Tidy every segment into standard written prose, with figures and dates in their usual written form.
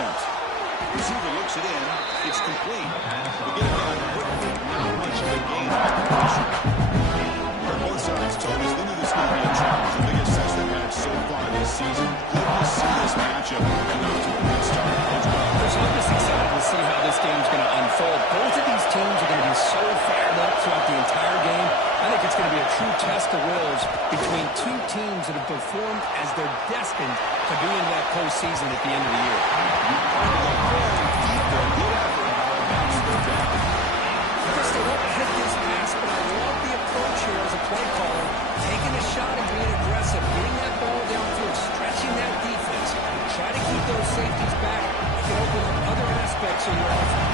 attempt. Receiver looks it in. It's complete. To get it done quickly, not much of a gain on completion. Both sides told us they knew this was going to be a challenge. The biggest test they've had so far this season. Good to see this matchup and off to a good start. So I'm just excited to see how this game's going to unfold. Both of these teams are going to be so fired up throughout the entire game. I think it's going to be a true test of wills between two teams that have performed as they're destined to be in that postseason at the end of the year. Chris, they won't hit this pass, but I love the approach here as a play caller. Taking a shot and being aggressive, getting that ball downfield, stretching that defense. Try to keep those safeties back. It can open up other aspects of your offense.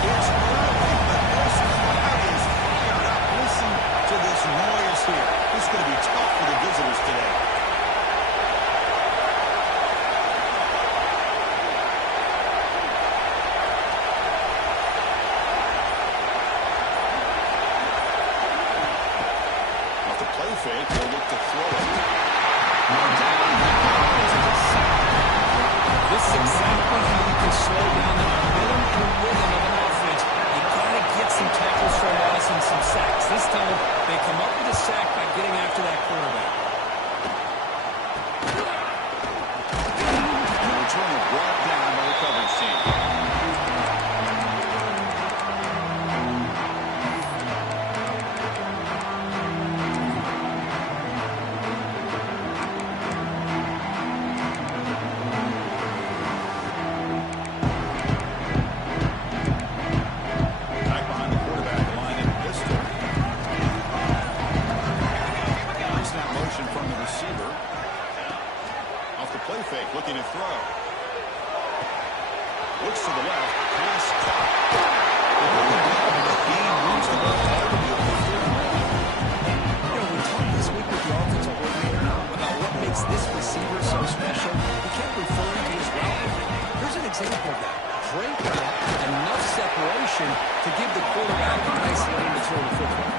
It's early, but this crowd is fired up. Listen to this noise here. This is going to be tough for the visitors today. Off the play fake, they'll look to throw it. This is exactly how you can slow down the momentum and rhythm of an offense. You got to get some tackles for a loss and some sacks. This time, they come up with a sack by getting after that quarterback. And the returner brought down by the coverage team. Looking to throw. Looks to the left. Pass caught. The game moves the left tackle. We talked this week with the offensive coordinator about what makes this receiver so special. He kept referring to his route. Here's an example of that. Great route, enough separation to give the quarterback a nice lane to throw the football.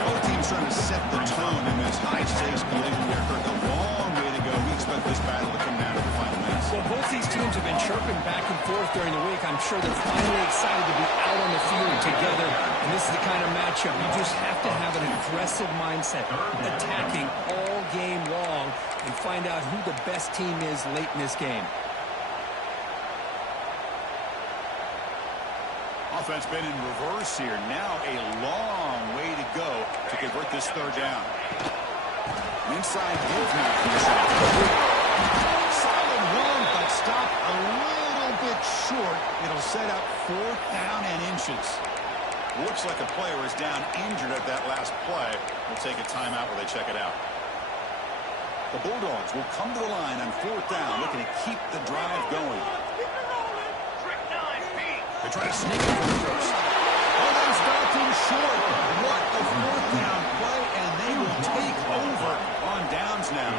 Both teams trying to set the tone in this high-stakes collision here. For a long way to go. We expect this battle to come down to the final minutes. Well, both these teams have been chirping back and forth during the week. I'm sure they're finally excited to be out on the field together. And this is the kind of matchup you just have to have an aggressive mindset, attacking all game long, and find out who the best team is late in this game. Offense been in reverse here. Now a long way to go to convert this third down. Inside give now. Solid run, but stopped a little bit short. It'll set up 4th down and inches. Looks like a player is down injured at that last play. We'll take a timeout while they check it out. The Bulldogs will come to the line on 4th down, looking to keep the drive going. They try to sneak it from first. Oh, they stopped him short. What a 4th down play, and they will take over on downs now.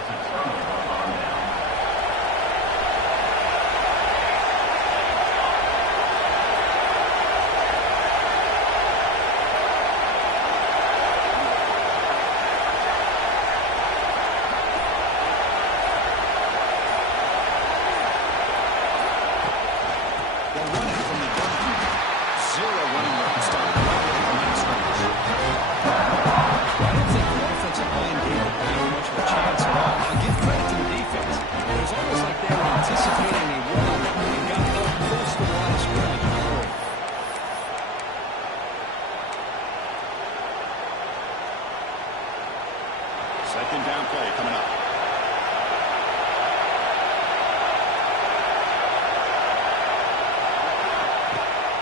Second down play coming up.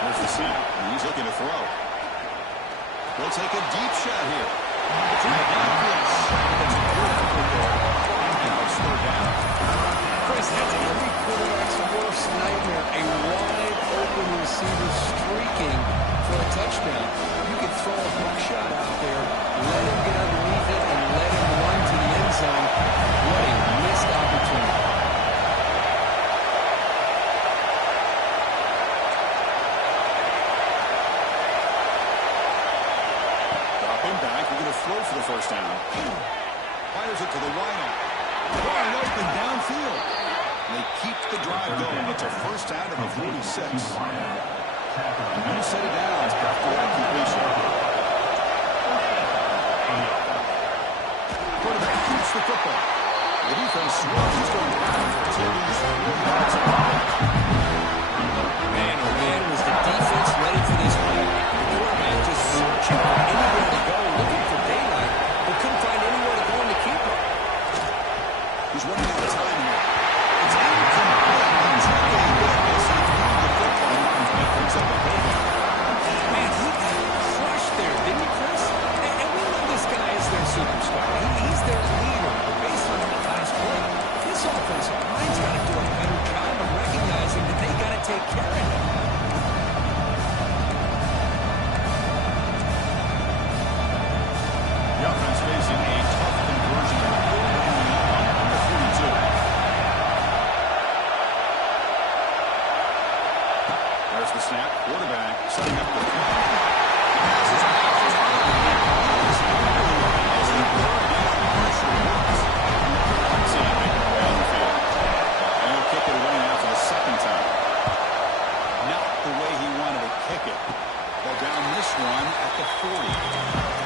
There's the snap. He's looking to throw. He'll take a deep shot here. It's right downfield. It's a beautiful goal. And it's third down. Chris, that's every quarterback's worst nightmare. A wide open receiver streaking for a touchdown. You could throw a hook shot out there, let him get underneath it, and let him run to the end zone. What a missed opportunity. Dropping back, we're going to throw for the first down. Fires it to the wideout. Wide open downfield. They keep the drive going. It's a first down to the 46. And you set it down after that completion. Quarterback keeps the football. The defense switches going backwards. They lose 4 yards of offense. Man, oh man, was the defense ready for this play. The quarterback just searching for anywhere to go, looking for daylight, but couldn't find anywhere to go in the keeper. He's running out of time here. It's incomplete. He's really good as he threw the football and picks up a payback. Man, he got crushed there, didn't he, Chris? And we know this guy is their superstar. He's their leader. Based on that last play, this offensive line's got to do a better job of recognizing that they got to take care of him. The offense facing a tough conversion on the 42. There's the snap. Quarterback setting up the throw. Passes off. As he brought down pressure once. See him making their way on the field. And he'll kick it away now for the second time. Not the way he wanted to kick it. Well, down this one at the 40.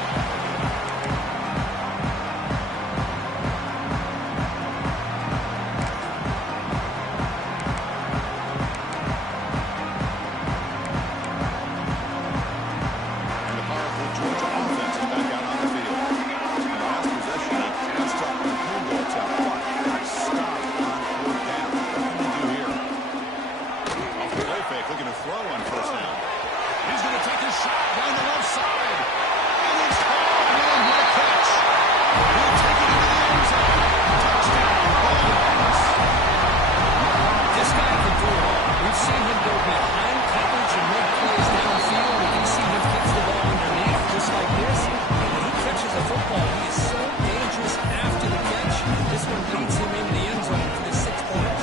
Looking to throw on first down. He's going to take a shot down the left side. And it's caught. Man, what a catch. He'll take it into the end zone. Touchdown, Bulldogs. This guy can do it all. We've seen him go behind coverage and make plays downfield. We can see him catch the ball underneath just like this. And when he catches a football, he is so dangerous after the catch. This one leads him into the end zone for the 6 points.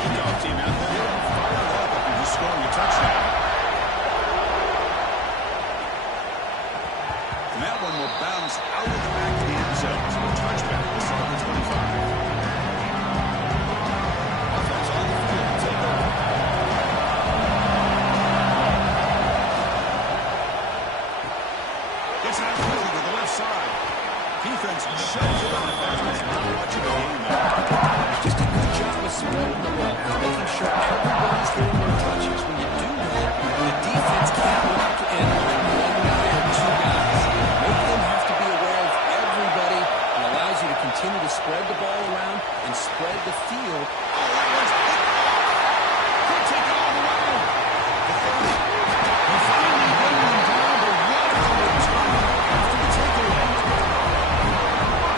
Kickoff team out there. Fired up. Scoring a touchdown. And that one will bounce out of the back of the end zone. So a touchback will start the 25. Offense on the field. Take over. Gets out quickly to the left side. Defense shoves it on bounds. Not much of a game there. Just a good job of spreading the ball, making sure everybody's getting their touches. When you do that, the defense can't lock in on one guy or 2 guys. Make them have to be aware of everybody and allows you to continue to spread the ball around and spread the field. Oh, that one's hit. He'll take it all the way. The 30. And finally bringing down the return after the takeaway.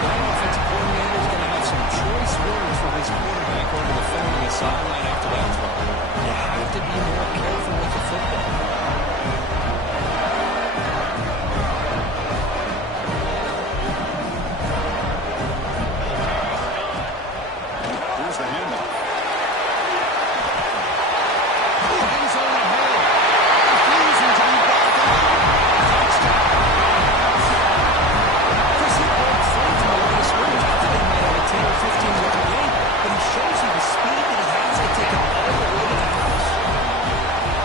That offensive coordinator is going to have some choice words for his quarterback over the phone on the sideline after that throw. You have to be more careful with the football. Here's the handoff. He's on ahead. Refusing to be brought down. Touchdown. Chris, he broke free from the line of scrimmage. I think he might have a 10 or 15-yard gain, but he shows you the speed that he has to take it all the way to the house.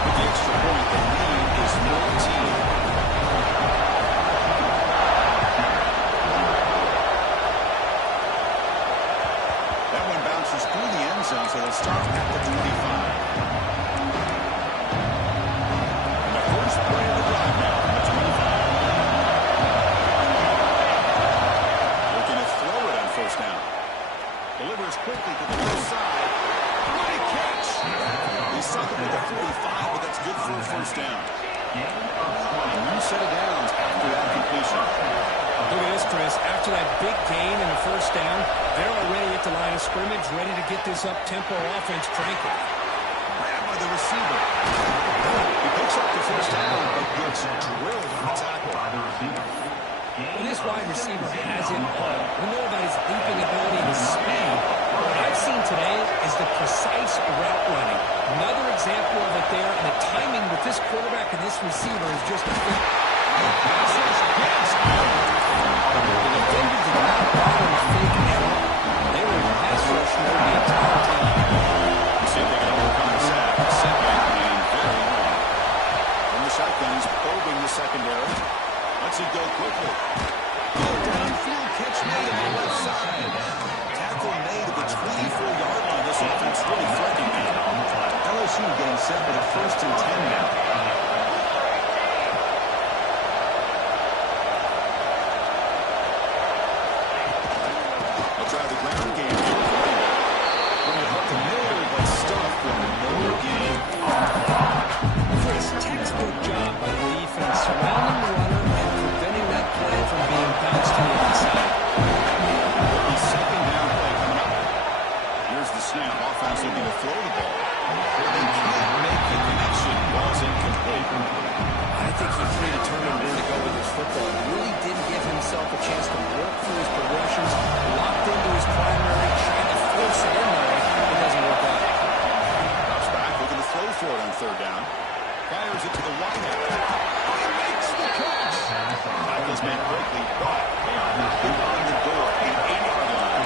With the extra point, the lead is 14. That one bounces through the end zone, so they'll start at the 25. And the first play of the drive now from the 25. Looking to throw it on first down. Delivers quickly to the left side. Great catch. He stuck it with the 45, but that's good for a first down. And you set it down after that completion. Look at this, Chris. After that big gain in the first down, they're already at the line of scrimmage, ready to get this up-tempo offense cranking. Grabbed by the receiver. He picks up the first down, but gets drilled on the tackle. Well, this wide receiver has it all. We know about his leaping ability and his speed. What I've seen today is the precise route running. Another example of it there, and the timing with this quarterback and this receiver is just perfect. The defender did not bother to fake it at all. They were in pass rush mode the entire time. quickly. Good downfield catch made on the left side. Tackle made at the 24-yard line. This offense really threatening now. LSU getting set for the 1st and 10 now. They'll try the ground game here. Bring it up the middle, but stuffed for no gain. Chris, textbook job by the defense surrounding the runner and preventing that play from being bounced to the inside. The second down play coming up. Here's the snap. Offense looking to throw the ball. They can't make the connection. Ball's incomplete. I think he's predetermined where to go with his football. Really didn't give himself a chance to work through his progressions, locked into his primary, trying to force it in there. It doesn't work out. Drops back, looking to throw for it on 3rd down. Fires it to the wideout. He makes the catch. Tackles made quickly, but they are knocking on the door at the 8-yard line.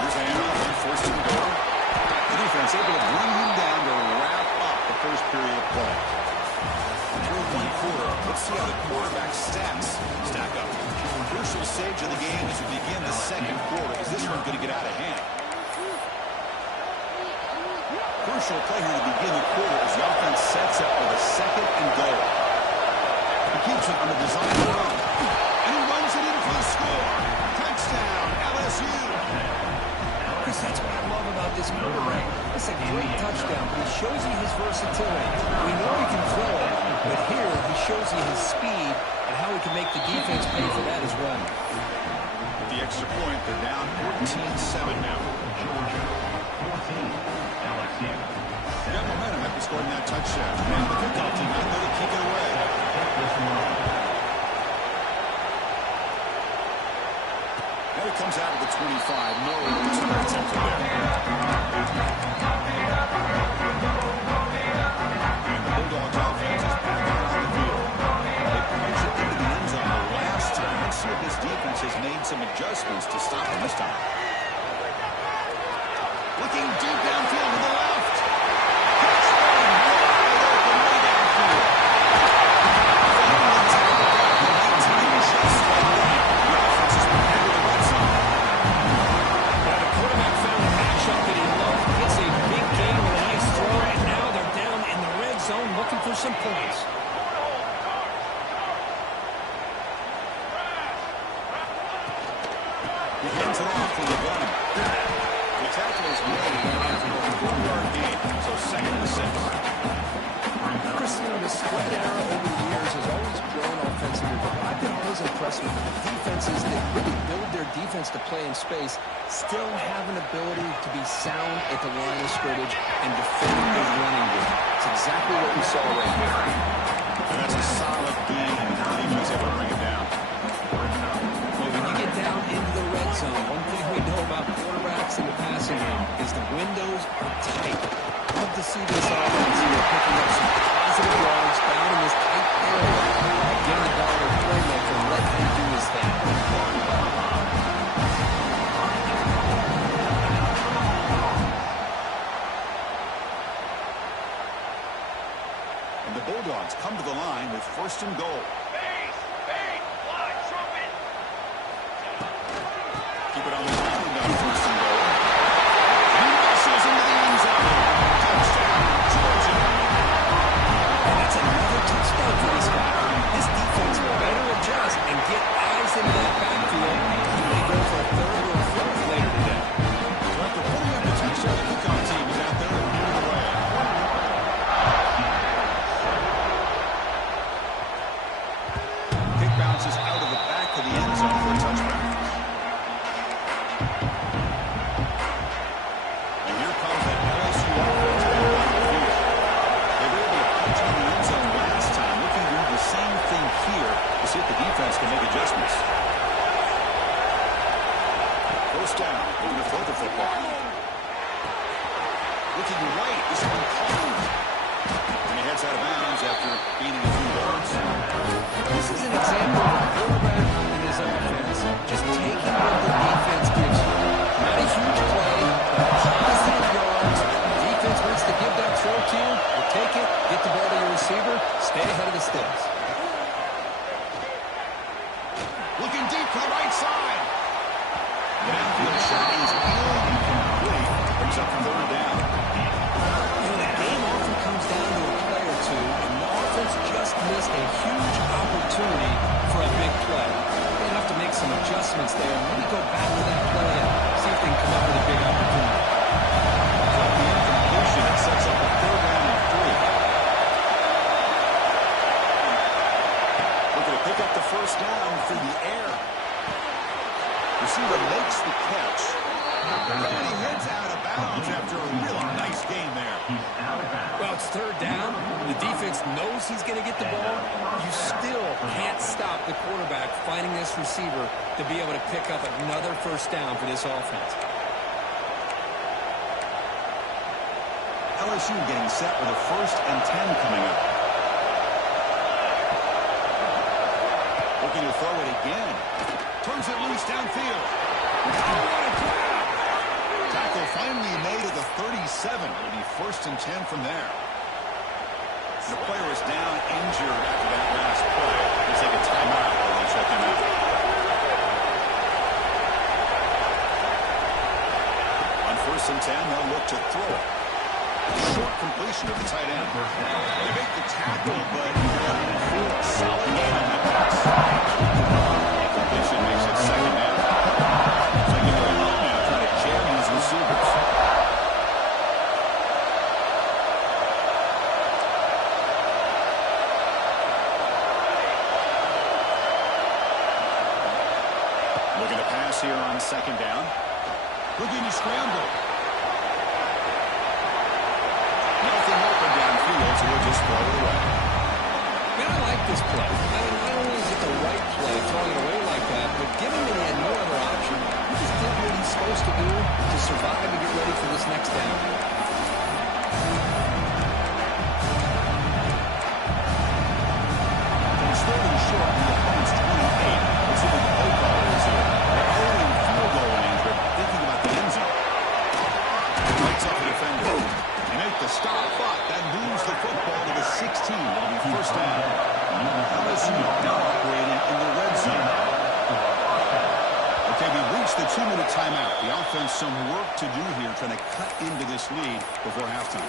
Here's a handoff on 1st and goal. The defense able to bring him down to wrap up the first period of play. Through 1 quarter, let's see how the quarterback stats stack up. Crucial stage of the game as we begin the 2nd quarter. Is this one going to get out of hand? Crucial play here to begin the quarter as the offense sets up with a 2nd and goal. He keeps it on the design run. And he runs it in for the score. Touchdown, LSU. Chris, that's what I love about this quarterback. It's a great touchdown, but he shows you his versatility. We know he can throw it, but here he shows you his speed and how he can make the defense pay for that as well. With the extra point, they're down 14-7 now. They got momentum after scoring that touchdown. And the kickoff team out there to kick it away. Now he comes out of the 25. No return attempt there. And the Bulldogs offense is back out on the field. They punched it into the end zone the last time. Let's see if this defense has made some adjustments to stop him this time. Looking deep downfield to the left. Catch one. Wide open way downfield. Fumbles out of the back. The 19 just like that. The offense is prepared to the red zone. Now the quarterback found a matchup that he loved. Gets a big gain with a nice throw, and now they're down in the red zone looking for some points. He hands it off from the gun. The tackle is made after a 4-yard gain, so 2nd and 6. Chris, the spread era over the years has always grown offensively, but I've been always impressed with the defenses that really build their defense to play in space, still have an ability to be sound at the line of scrimmage and defend a running game. It's exactly what we saw right here. And that's a solid game, and the defense able to bring it down. Well, when you get down into the red zone, one thing we know about quarterbacks in the passing game is the windows are tight. Love to see this offense here picking up some positive yards down in this tight area. Again, the Dollar playmaker let him do his thing. And the Bulldogs come to the line with 1st and goal. Keep it on the ground on 1st and goal. He rushes into the end zone. Touchdown, Georgia. And that's another touchdown for this guy. This defense better adjust and get eyes into that backfield. He may go for a 3rd or a 4th later today. So after putting up the touchdown, the kickoff team is out there to clear the way. Kick bounces out of the back of the end zone for a touchback. And here comes that LSU offense back on the field. They were able to punch on the end zone last time. Looking to do the same thing here to see if the defense can make adjustments. 1st down, looking to throw the football. Looking right, this one caught. And he heads out of bounds after gaining a few yards. This is an example of a quarterback and his offense just taking what the defense gives you. Not a huge play, but positive yards, first gain there. Well, it's third down. The defense knows he's going to get the ball. You still can't stop the quarterback finding this receiver to be able to pick up another first down for this offense. LSU getting set with a 1st and 10 coming up. Looking to throw it again. Turns it loose downfield. Oh, what a grab! Tackle finally made at the 37. It'll be 1st and 10 from there. The player is down injured after that last play. He'll take a timeout while they check him out. On 1st and 10, they'll look to throw it. Short completion of the tight end. They make the tackle, but solid gain on that pass. Completion makes it 2nd down. Taking it out now, trying to jam these receivers. Looking to pass here on 2nd down. Looking to scramble. Nothing open downfield, so we'll just throw it away. Man, I like this play. I mean, not only is it the right play, throwing it away like that, but given that he had no other option, he just did what he's supposed to do to survive and get ready for this next down. It's third and short from the opponent's 28. Let's see what the play caller is here. They're holding field goal range, but thinking about the end zone. Lights up the defender. They make the stop, but that moves the football to the 16. It'll be 1st down. LSU now operating in the red zone. Okay, we've reached the 2-minute timeout. The offense some work to do here, trying to cut into this lead before halftime.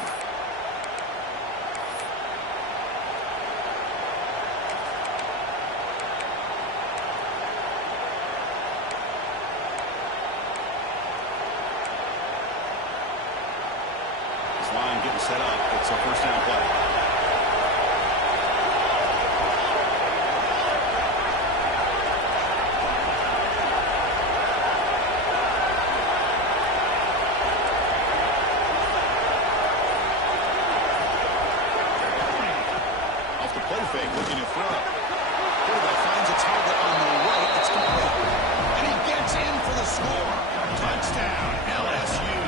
Line getting set up. It's a 1st down play. Off the play fake, looking to throw. Quarterback finds a target on the right. It's complete. And he gets in for the score. Touchdown, LSU.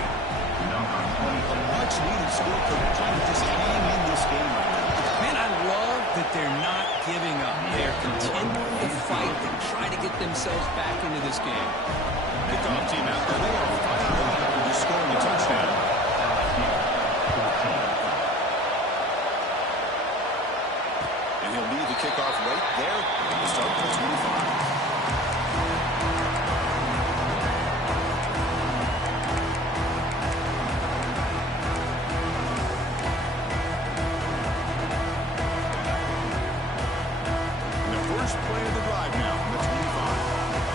A much-needed score could kind of just hang in this game right now. Man, I love that they're not giving up. They're continuing to fight and try to get themselves back into this game. Kickoff team out there. They are fired up after scoring a touchdown. And he'll lead the kickoff right there to start the 25. First play of the drive now from the 25.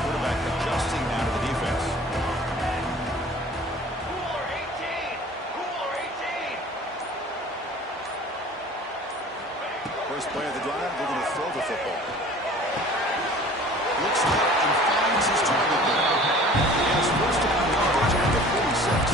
Quarterback adjusting now to the defense. Cooler 18! Cooler 18! First play of the drive, they're going to throw the football. Looks left and finds his target there. He has 1st down yardage at the 46.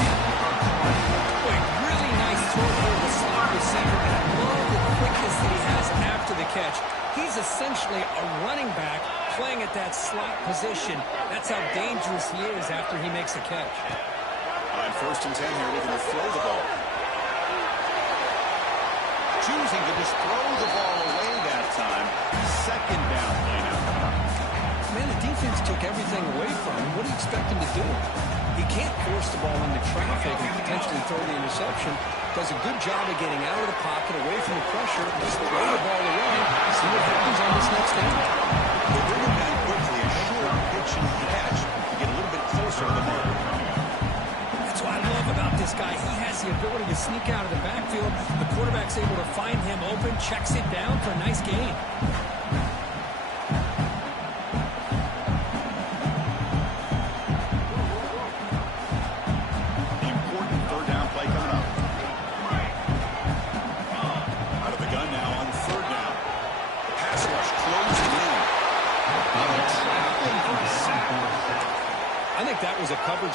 Boy, really nice throw for the slot receiver, and I love the quickness that he has after the catch. He's essentially a running back playing at that slot position. That's how dangerous he is after he makes a catch. On 1st and 10 here, looking to throw the ball. Choosing to just throw the ball away that time. 2nd down play now coming up. Man, the defense took everything away from him. What do you expect him to do? He can't force the ball into traffic and potentially throw the interception. Does a good job of getting out of the pocket, away from the pressure, just throw the ball away, see what happens on this next down. They bring him down quickly, a short pitch and catch to get a little bit closer to the marker. That's what I love about this guy. He has the ability to sneak out of the backfield. The quarterback's able to find him open, checks it down for a nice gain.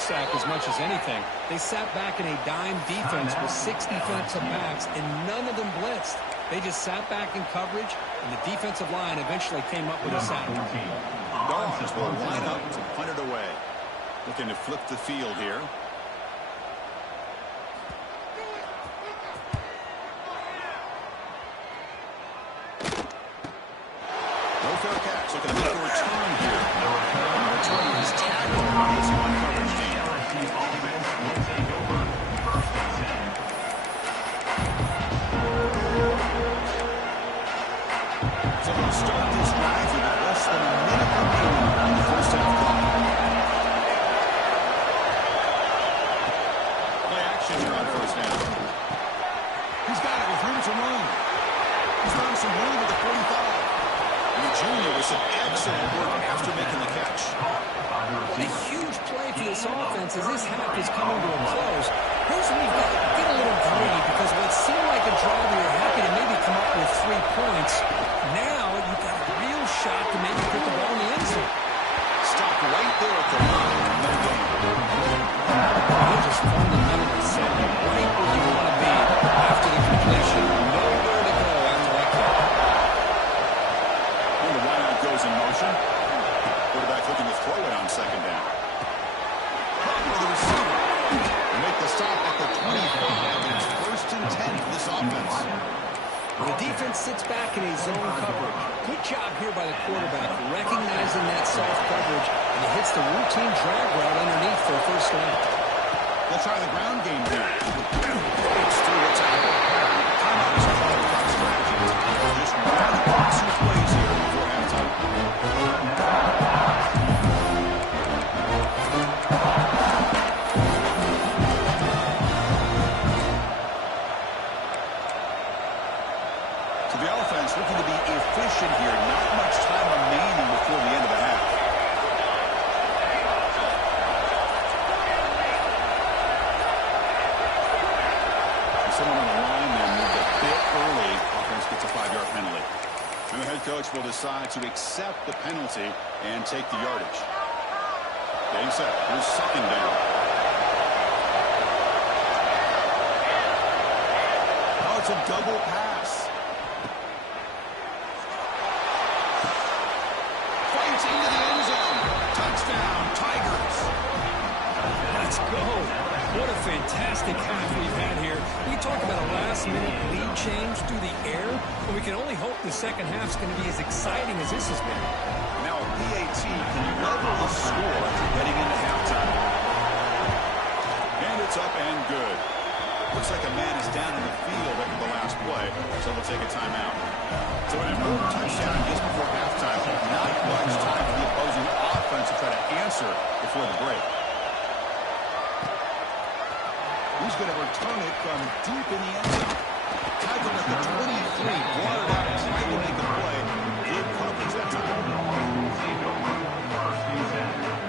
sack as much as anything. They sat back in a dime defense with 6 defensive backs, and none of them blitzed. They just sat back in coverage, and the defensive line eventually came up with a sack. Dogs will line up to punt it away. Looking to flip the field here. No fair catch. Looking to make a return here. The return is tackled by this one coverage team. LSU offense will take over. First and 10. So they'll start this drive with less than a minute remaining on the first half clock. Play action here on first down. He's got it with room to run. He's running some room at the 45. And the junior with some excellent work after making the catch. A huge play for this offense as this half is coming to a close. Here's where you've got to get a little greedy because what seemed like a drive where you're happy to maybe come up with 3 points, now you've got a real shot to maybe put the ball in the end zone. Stop right there at the line. No gain. You're just fundamentally set right where you want to be after the completion. Nowhere to go after that kick. And the wideout goes in motion. Quarterback looking to throw it on second down. For the receiver. They make the stop at the 25. And it's first and 10 for this offense. The defense sits back in a zone coverage. Good job here by the quarterback, recognizing that soft coverage, and he hits the routine drag route underneath for a first down. They'll try the ground game here. It's through the tackle. Timeout is called on strategy. Just run two plays here before halftime. So the offense looking to be efficient here. Not much time remaining before the end of the half. Someone on the line there moved a bit early. Offense gets a 5-yard penalty. And the head coach will decide to accept the penalty and take the yardage. Getting set. Here's second down. Oh, it's a double pass. Fights into the end zone. Touchdown, Tigers. Let's go. What a fantastic half we've had here. We talked about a last-minute lead change through the air, but we can only hope the second half's going to be as exciting as this has been. Now a PAT can level the score heading into halftime. And it's up and good. Looks like a man is down in the field after the last play, so we'll take a timeout. So an important touchdown just before halftime. Not much time for the opposing offense to try to answer before the break. Who's going to return it from deep in the end zone? Tackled at the 23, brought it out, tried to make a play. Good coverage that time. First and 10.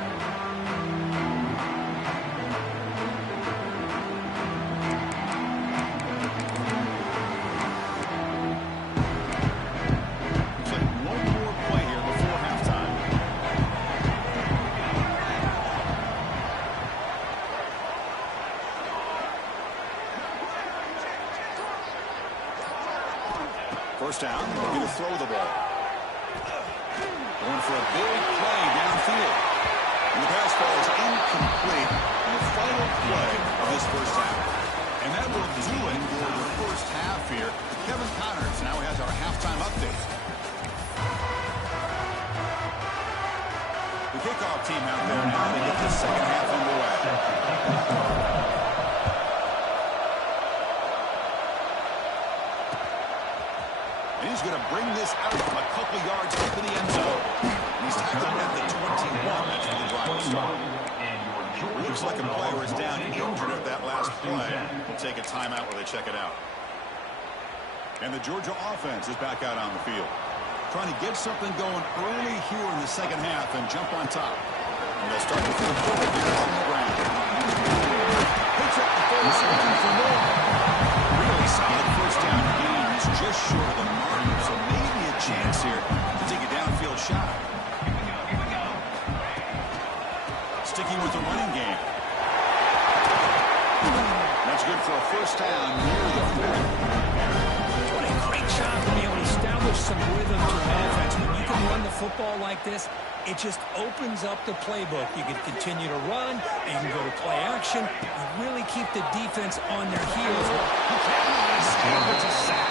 Looks like one more play here before halftime. First down, they're going to throw the ball. Going for a big play downfield. And the pass ball is incomplete in the final play of this first half. And that will do it for the first half here. Kevin Connors now has our halftime update. The kickoff team out there now to get the second half underway. And he's going to bring this out from a couple yards up in the end zone. He's tackled at the 21. That's where the drive will start. Looks like a player is down injured at that last play. We'll take a timeout while they check it out. And the Georgia offense is back out on the field. Trying to get something going early here in the second half and jump on top. And they'll start to flip forward here on the ground. Picks up the face, looking for more. Really solid first down gain. He's just short of the mark, so maybe a chance here to take a downfield shot. Sticking with the running game. first down near the 40. What a great job to be able to establish some rhythm to an offense. When you can run the football like this, it just opens up the playbook. You can continue to run, and you can go to play action. You really keep the defense on their heels. It's a sack.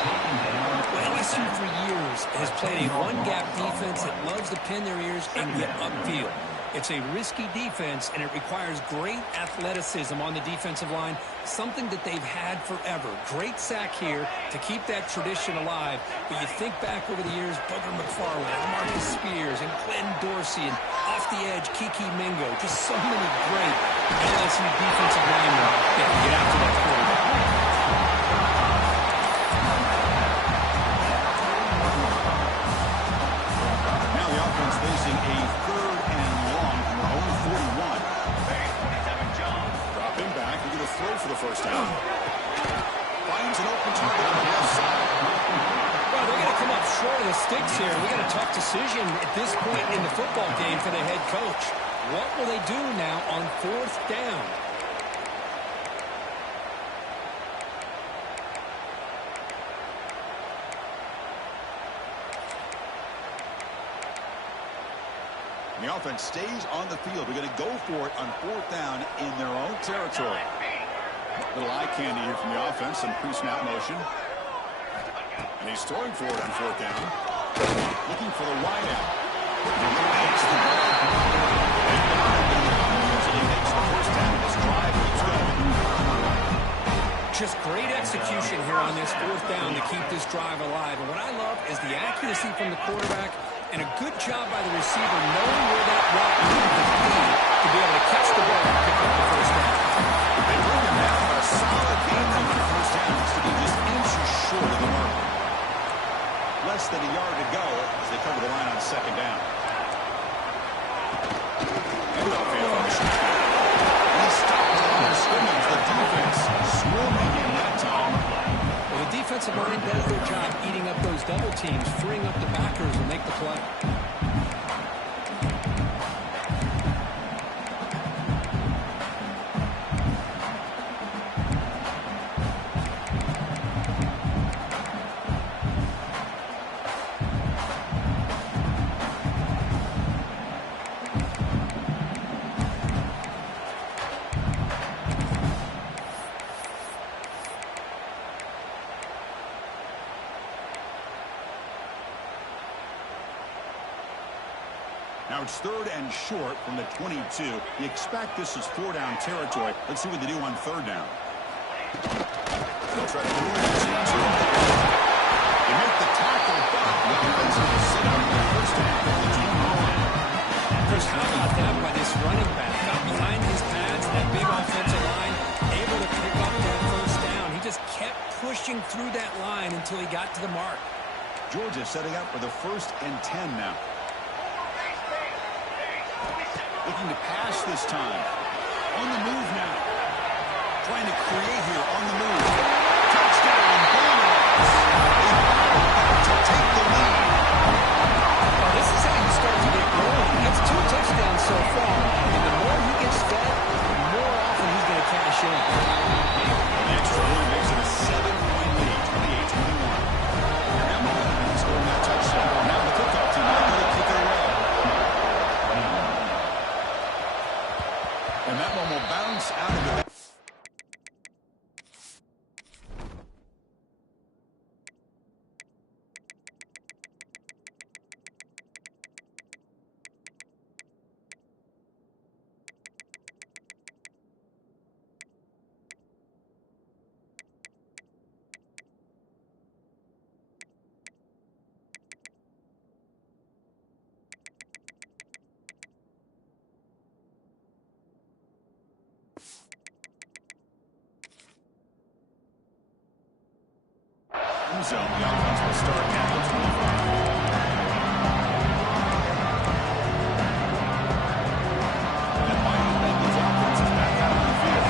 Well, LSU for years has played a one-gap defense that loves to pin their ears and get upfield. It's a risky defense, and it requires great athleticism on the defensive line, something that they've had forever. Great sack here to keep that tradition alive. But you think back over the years, Booger McFarland, Marcus Spears, and Glenn Dorsey, and off the edge, Kiki Mingo. Just so many great LSU defensive linemen that can get after that quarterback. Now the offense facing a third and long from their own 41. Dropping back, we're going to throw for the first down. Finds an open target on the left side. Well, they're going to come up short of the sticks here. We got a tough decision at this point in the football game for the head coach. What will they do now on fourth down? And the offense stays on the field. We're going to go for it on fourth down in their own territory. Little eye candy here from the offense, some pre-snap motion. And he's throwing for it on fourth down. Looking for the wideout. Makes the ball. He makes the first down. This drive keeps going. Just great execution here on this fourth down to keep this drive alive. And what I love is the accuracy from the quarterback and a good job by the receiver knowing where that route needed to be to be able to catch the ball and pick up the first down. They bring him down for a solid game on the first down. It's to be just inches short of the mark. Less than a yard to go as they cover the line on second down. And he stopped on the scrimmage. The defense swarming in that time. Well, the defensive line does their job eating up those double teams, freeing up the backers to make the play. Now it's third and short from the 22. You expect this is four-down territory. Let's see what they do on third down. They'll try to move this into it. They make the tackle, but the offense will sit out the first down. The team rolling. Chris, how about that by this running back? Got behind his pads, that big offensive line, able to pick up that first down. He just kept pushing through that line until he got to the mark. Georgia setting up for the 1st and 10 now. Looking to pass this time. On the move now. Trying to create here on the move. Touchdown, Bulldogs. To take the lead. Well, this is how you start to get rolling. That's 2 touchdowns so far. And the more he gets fed, the more often he's going to cash in. The extra point makes it a 7-point lead, 28-21. Hamilton scoring that touchdown. Now the kickoff team not going to kick it away. And that one will bounce out of the... zone. The offense will start at the 25. And Michael Baldwin's offense is back out on the field.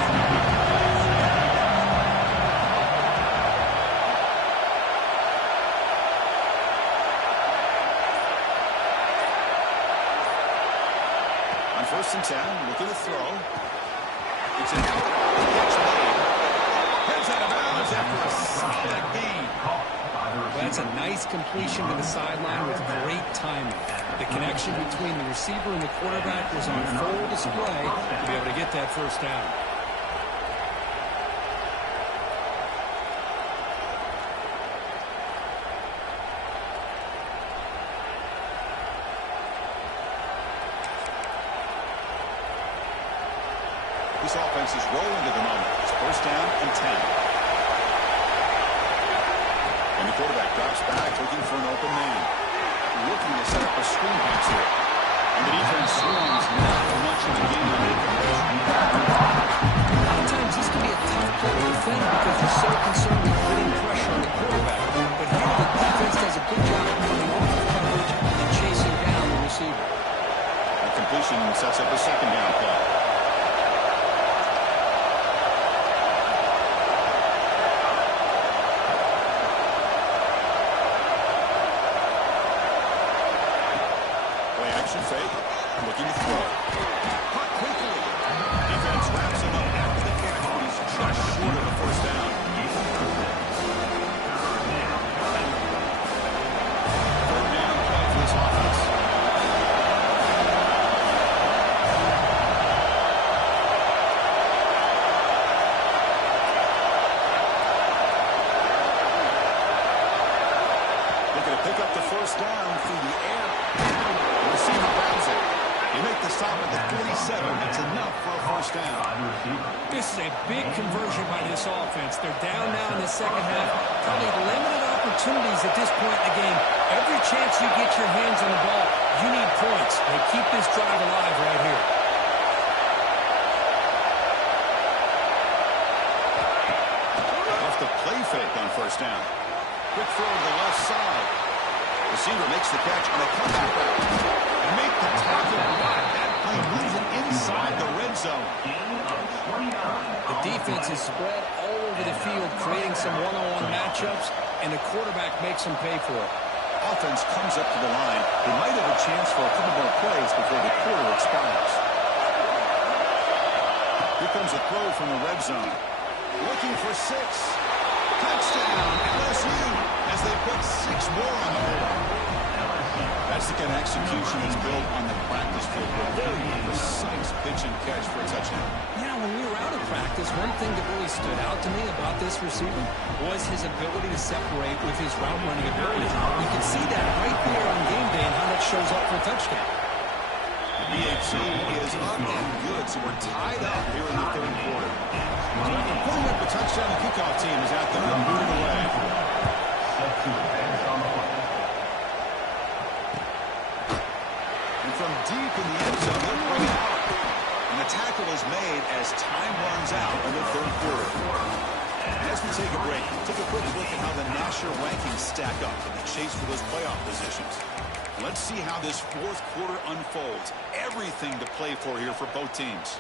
On 1st and 10, looking to throw. It's an out. Catch made. Heads out of bounds. That's a nice completion to the sideline with great timing. The connection between the receiver and the quarterback was on full display to be able to get that first down. This offense is rolling at the moment. It's first down and 10. And the quarterback drops back, looking for an open man. Looking to set up a screen pass here. And the defense swarms not much of a game on it. A lot of times this can be a tough play to defend because you're so concerned with putting pressure on the quarterback. But here the defense does a good job of coming off the coverage and chasing down the receiver. The completion sets up a second down play. Fake, looking to throw. Caught quickly. Defense wraps him up after the catch, but he's just short of the first down. Third down play for this offense. Looking to pick up the first down through the air. Receiver grabs it. You make the stop at the 47. That's enough for a first down. This is a big conversion by this offense. They're down now in the second half. Probably limited opportunities at this point in the game. Every chance you get your hands on the ball, you need points. They keep this drive alive right here. Off the play fake on first down. Quick throw to the left side. Receiver makes the catch on a comeback route. And make the tackle block. That play moves it inside the red zone. The defense is spread all over the field, creating some one-on-one matchups, and the quarterback makes them pay for it. Offense comes up to the line. They might have a chance for a couple more plays before the quarter expires. Here comes a throw from the red zone. Looking for 6. Touchdown, LSU, as they put 6 more on the board. That's the kind of execution that's built on the practice field. Very precise pitch and catch for a touchdown. Yeah, when we were out of practice, one thing that really stood out to me about this receiver was his ability to separate with his route running ability. You can see that right there on game day and how that shows up for a touchdown. The BHC is up and good, so we're tied up here in the third quarter. So putting up a touchdown, the kickoff team is out there and moving away. And from deep in the end zone, they'll bring it out. And the tackle is made as time runs out in the third quarter. As we take a break, take a quick look at how the national rankings stack up in the chase for those playoff positions. Let's see how this fourth quarter unfolds. Everything to play for here for both teams.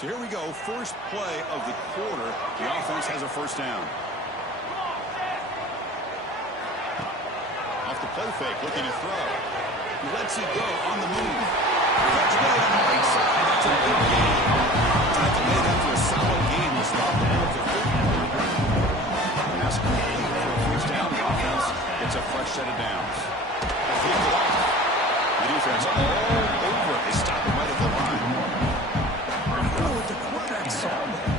So here we go. First play of the quarter. The offense has a first down. Off the play fake, looking to throw. He lets it go on the move. Catch made on the right side. That's a big gain. Tackle made after a solid gain. Will stop the ball for 30. Pass complete for a first down. The offense gets a fresh set of downs. The defense all over it. They stop him right at the line. I don't know what the quarterback saw there.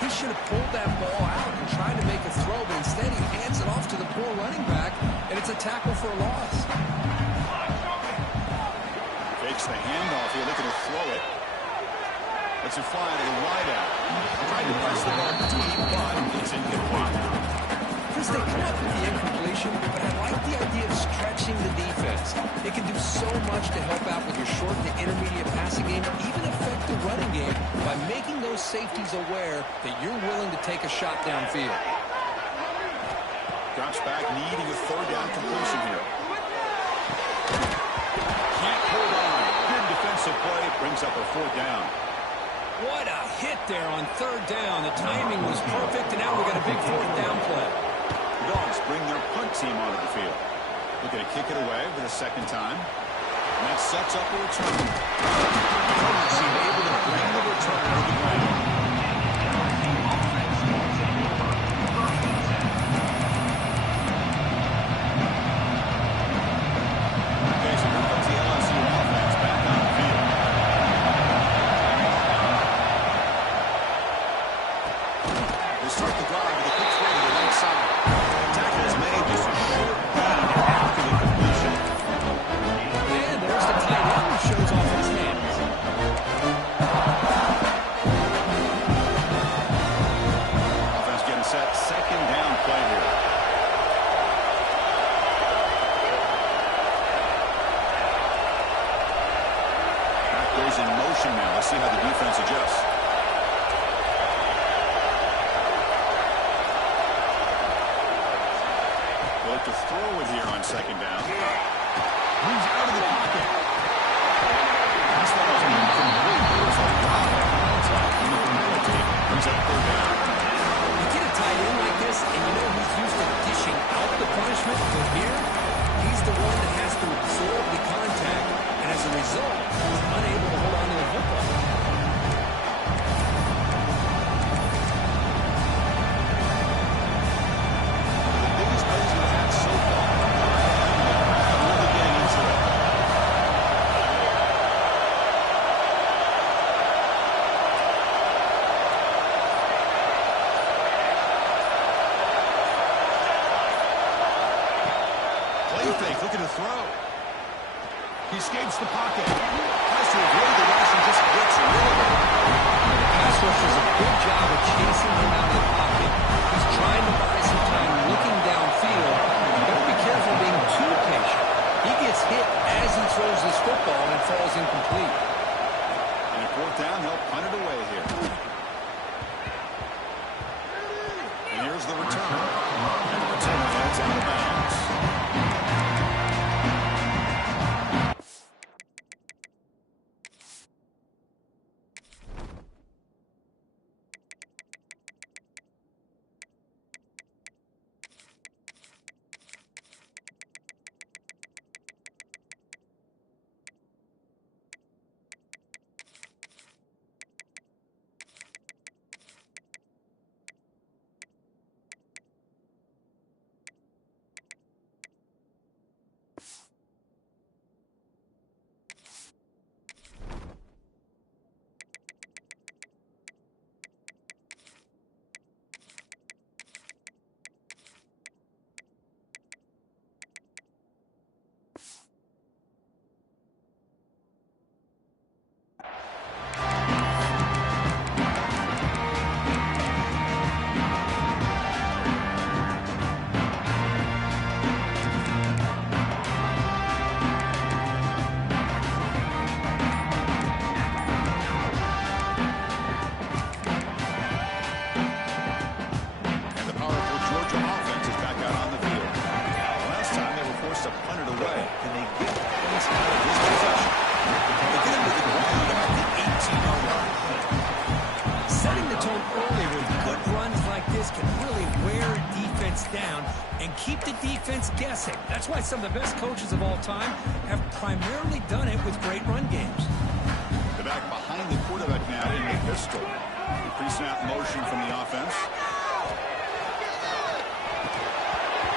He should have pulled that ball out and tried to make a throw, but instead he hands it off to the poor running back, and it's a tackle for a loss. Fakes the handoff here, looking to throw it. Lets it fly to the wide out. Tried to press the ball deep, but it's incomplete. Chris, they come up with the incompletion, but I like the idea of stretching the defense. It can do so much to help out with your short to intermediate passing game, even affect the running game by making those safeties aware that you're willing to take a shot downfield. Drops back, needing a third down completion here. Can't hold on. Good defensive play, brings up a fourth down. What a hit there on third down. The timing was perfect, and now we got a big fourth down play. The Dogs bring their punt team onto the field. Looking to kick it away for the second time. And that's sets up a return. Seem able to bring the return to the ground. Okay, so here comes the LSU offense back on the field. They start the drive with a quick throw to the right side. Tackle is made, just a short gain after the completion. And there's the tight end who shows off his hands. Offense getting set, second down play here. Back goes in motion now. Let's see how the defense adjusts. They'll look to throw it here on second down. Moves out of the pocket. This one was incomplete. It was a lot of contact. And the penalty brings up third down. You get a tight end like this, and you know he's used to dishing out the punishment. But here, he's the one that has to absorb the contact, and as a result, he's unable to hold on to the football. The biggest plays we've had so far. Really getting into it. Play fake, looking to throw. He escapes the pocket. Tries to avoid the rush and just gets rid of it. Pass rush does a good job of chasing him out of the pocket. He's trying to buy some time looking downfield. You better be careful being too patient. He gets hit as he throws this football and it falls incomplete. And at fourth down, they'll punt it away here. And here's the return. And the return heads out of bounds. down and keep the defense guessing. That's why some of the best coaches of all time have primarily done it with great run games. The back behind the quarterback now in the pistol. Pre-snap motion from the offense.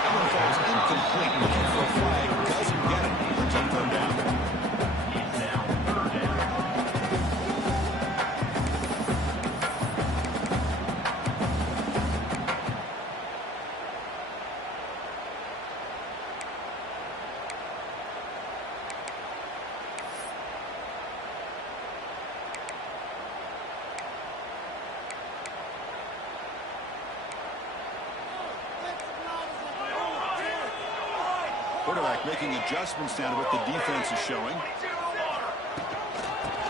That one falls incomplete. Looking for a flag. Doesn't get it. Brings up third down. Quarterback making adjustments down to what the defense is showing.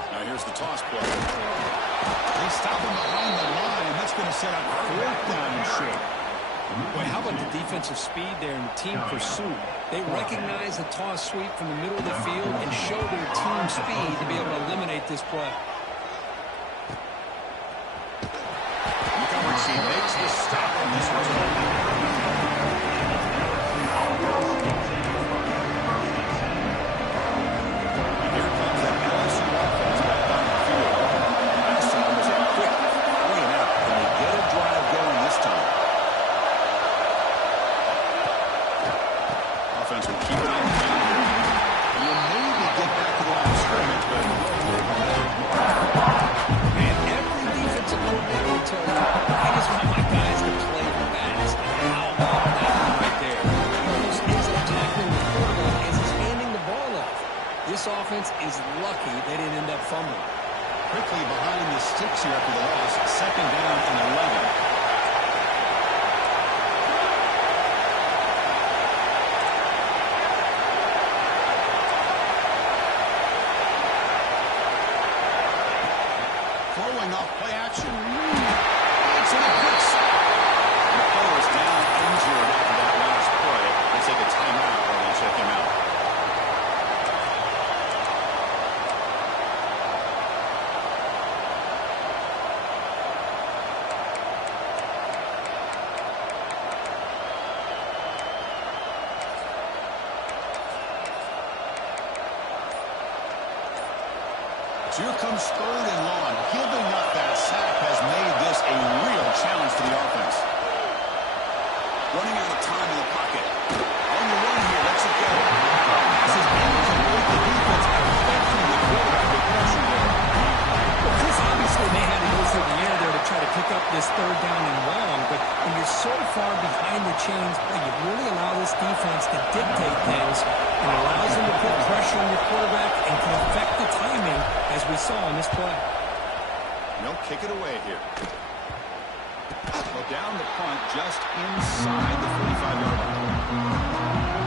Now here's the toss play. They stop him behind the line. That's going to set up fourth down and short. Boy, how about the defensive speed there and the team pursuit? They recognize the toss sweep from the middle of the field and show their team speed to be able to eliminate this play. Montgomery makes the stop on this return. lucky they didn't end up fumbling. Quickly behind the sticks here after the loss. Second down and 11. Throwing off play action. It's in a quick sack. The player is down injured after that last play. They take a timeout while they check him out. So here comes third and long. Giving up that sack has made this a real challenge for the offense. Running out of time in the pocket. On the run here, lets it go. This is incomplete. The defense affecting the quarterback with pressure there. Well, Chris, obviously they had to go through the air there to try to pick up this third down and long, but when you're so far behind the chains, you really allow this defense to dictate things and allows them to put pressure on your quarterback and can affect the timing, as we saw in this play. No, kick it away here. Well, down the punt just inside the 45-yard line.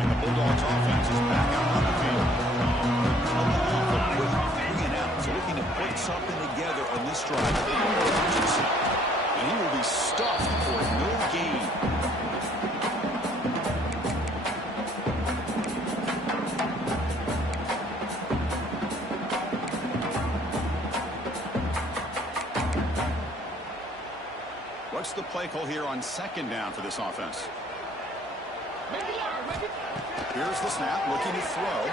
And the Bulldogs offense is back out on the field. Coming off a quick 3-and-out, so looking to put something together on this drive. A little more urgency. And he will be stuffed for no gain. What's the play call here on second down for this offense? Here's the snap, looking to throw.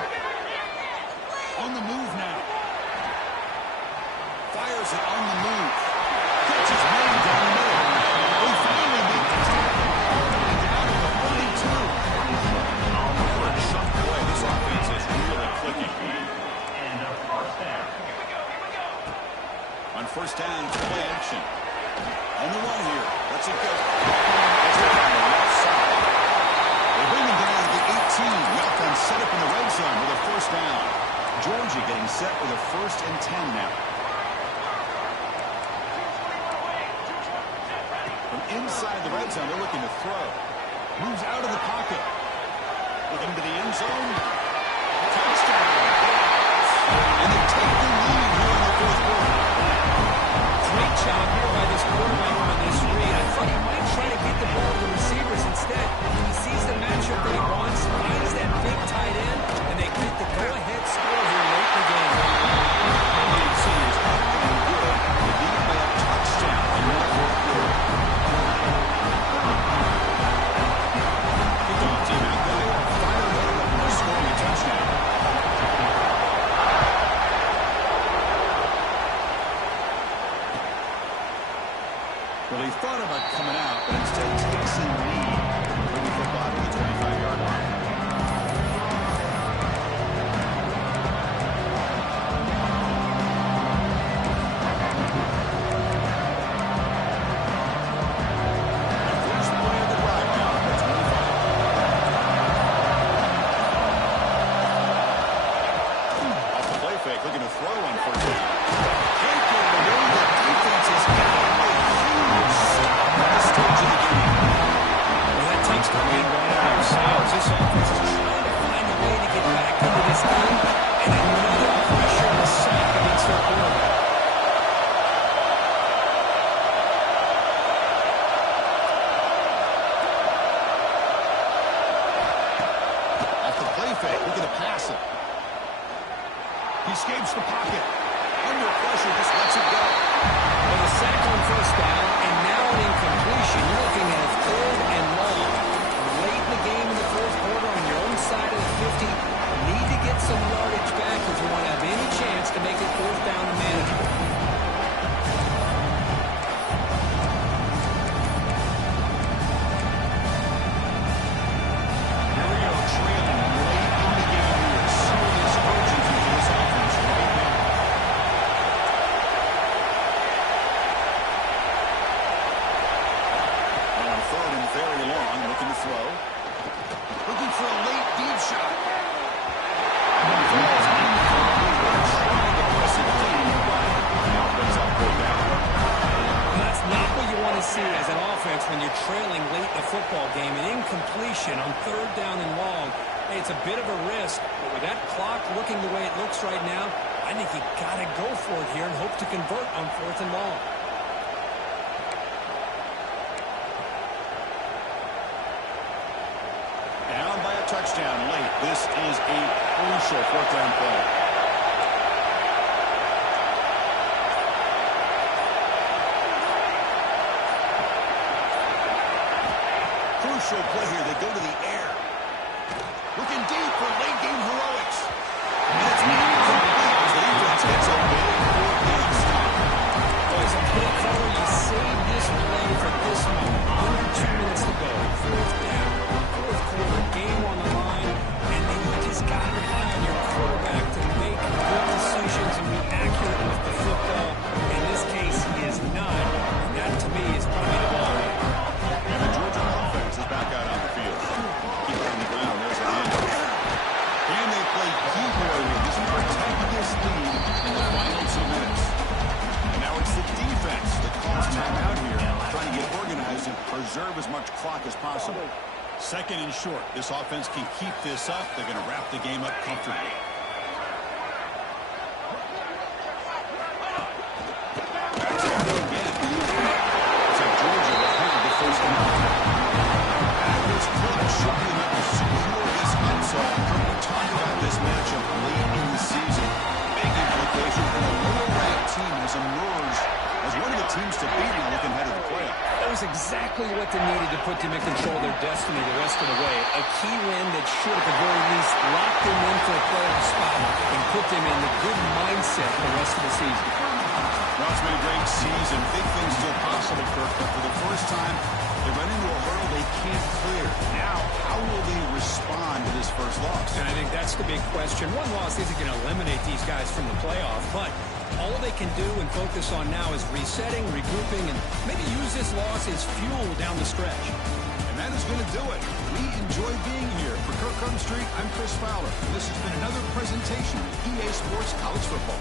On the move now. Fires it on the move. Catch is made down the middle. We finally make the tackle. Down to the 42. Another chunk away. This offense is really clicking. And a first down. On first down, it's play action. On the run here. Let's it go. It's on the left side. They bring him down to the 18. The offense set up in the red zone with a first down. Georgia getting set with a 1st and 10 now. From inside the red zone, they're looking to throw. Moves out of the pocket. Looking to the end zone. Touchdown. And they take the lead here in the 4th quarter. Great job here by this quarterback on this read. I thought he might try to get the ball to the receivers instead. He sees the matchup that he wants, finds that big tight end, and they get the go-ahead score here late in the game. The seniors up and good. They beat by a touchdown in the 4th quarter. Kickoff team out there. Fired up for scoring a touchdown. Well, he thought about coming out, but instead takes a lead. Bring the football to the 25-yard line. First play of the drive now at 25. Off the play fake, looking to throw on first down. Can't get it away. The defense is got a huge stop at the stage of the game. Well, that takes the lead right out of your sails. This offense is trying to find a way to get back into this game, and another pressure and sack against their quarterback. Off the play fake, looking to pass it. He escapes the pocket. Under pressure, just lets it go. Well, a sack on first down, and now an incompletion. You're looking at a 3rd and long. Late in the game in the 4th quarter on your own side of the 50. Need to get some yardage back if you want to have any chance to make it 4th down and manageable. Here we go, trailing late in the game here. Serious urgency for this offense right now. see as an offense when you're trailing late in the football game, an incompletion on 3rd down and long. Hey, it's a bit of a risk, but with that clock looking the way it looks right now, I think you got to go for it here and hope to convert on 4th and long. Down by a touchdown late. This is a crucial 4th down play. Crucial play here. They go to the air. Looking deep for late game heroics. And it's not complete as the defense gets a big 4th down stop. Boys, a play caller, you saved this play for this moment. Under 2 minutes to go. 4th down. 4th quarter. Game on the line. And then you just got to rely on your quarterback to make good decisions and be accurate with the football. In this case, he is not. And that, to me, is probably the ball game. And the Georgia offense is back out on the field. Keep it on the ground. There's a hand. And they play key here. Just protect this lead in the final 2 minutes. And now it's the defense that calls timeout here, trying to get organized and preserve as much clock as possible. 2nd and short. This offense can keep this up. They're going to wrap the game up comfortably. That's it again. So Georgia will have the first down. And this clutch should be enough to secure this upset. We talked about this matchup late in the season. Big implications, and the lower-ranked team has emerged as one of the teams to beat now looking ahead of the playoff. That was exactly what they needed to put them in control of their destiny the rest of the way. A key win that should, at the very least, lock them in for a playoff spot and put them in the good mindset for the rest of the season. Well, it's been a great season. Big things still possible, Kirk, but for the first time, they run into a hurdle they can't clear. Now, how will they respond to this first loss? And I think that's the big question. One loss isn't going to eliminate these guys from the playoff, but all they can do and focus on now is resetting, regrouping, and maybe use this loss as fuel down the stretch. And that is going to do it. We enjoy being here. For Kirk Street, I'm Chris Fowler. This has been another presentation of EA Sports College Football.